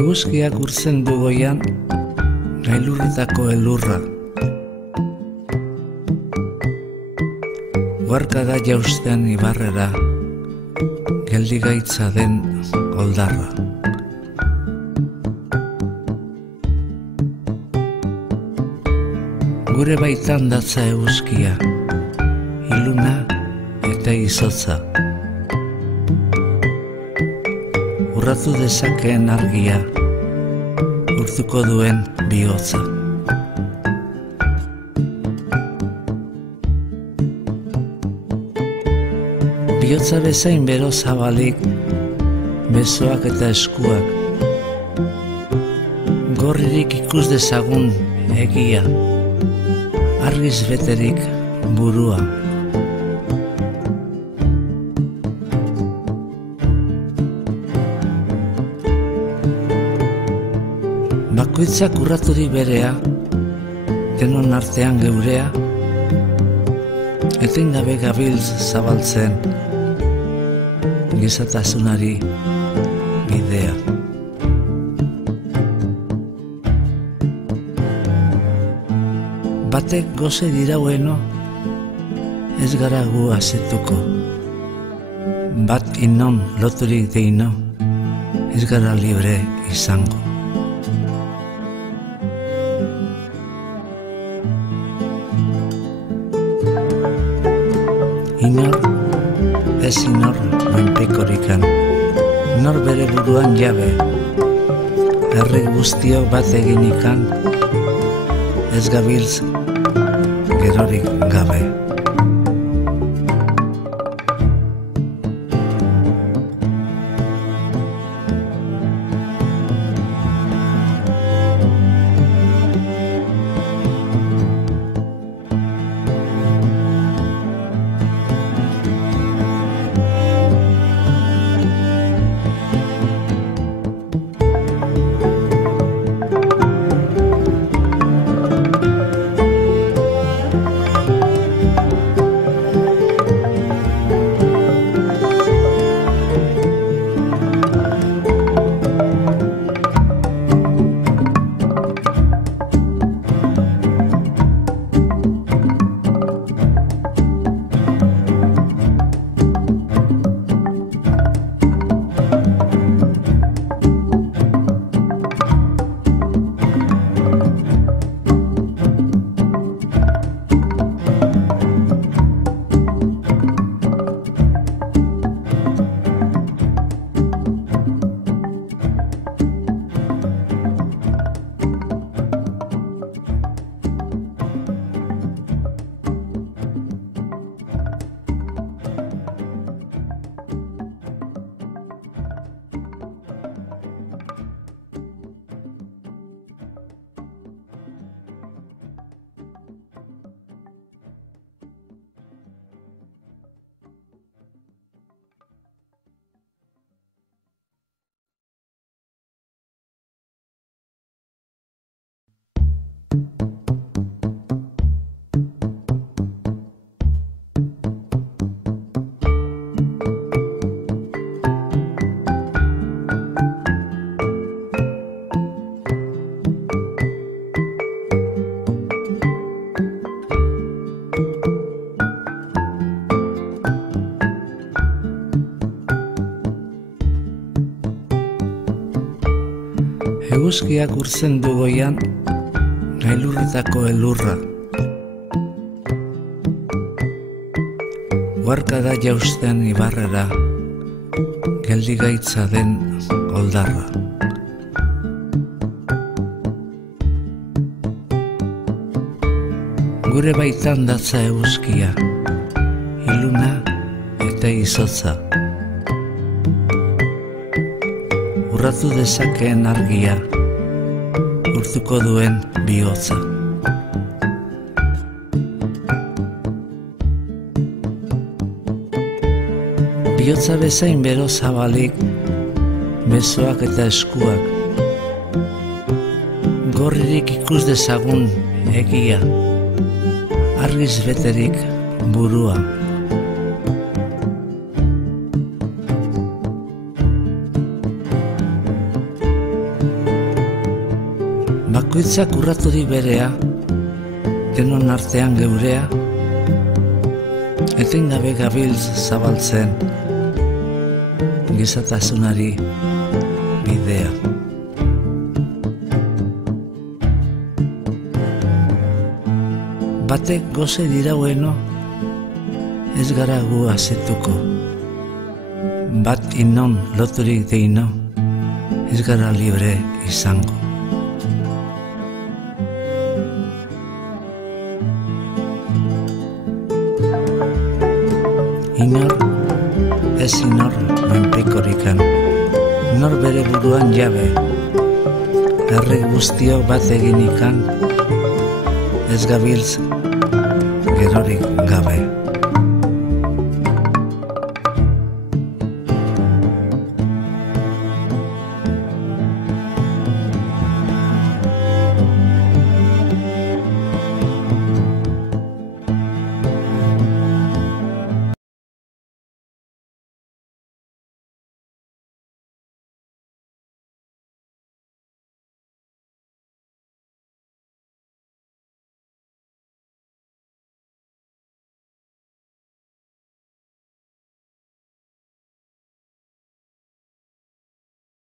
Eguzkiak urtzen du goian, gailurretako elurra. Guarka da jausten ibarrera, geldigaitza den oldarra. Gure baitan datza eguzkia, iluna eta izotza. Urratu dezakeen argia, urtuko duen bihotza. Bihotza bezain bero zabalik, besoak eta eskuak. Gorririk ikus dezagun egia, argiz beterik burua. Bakoitzak urraturik berea, denon artean geurea, etengabe gabiltz zabaltzen, gizatasunari bidea. Batek goze diraueno, ez gara gu azetuko. Bat inon loturik deino, ez gara libre izango. Inor, ez inor menpekorikan, nor bere buruan jabe, herri guztiok bat eginikan, ez gabiltz gerorik gabe. Eguzkiak urtzen du goian, gailurretako elurra. Guarka da jausten ibarrera, geldigaitza den oldarra. Gure baitan datza eguzkia, iluna eta izotza. Urratu dezakeen argia, urtuko duen bihotza. Bihotza bezain bero zabalik, besoak eta eskuak. Gorririk ikus dezagun egia, argiz beterik burua. Bakoitzak urratu di berea, denon artean geurea, etengabe gabiltz zabaltzen, gizatasunari bidea. Batek goze diraueno, ez gara gu azetuko. Bat inon loturik deino, ez gara libre izango. Inor, ez inor menpekorikan, nor bere buruan jabe, erre guztiok bat eginikan, ez gabiltz gerorik gabe.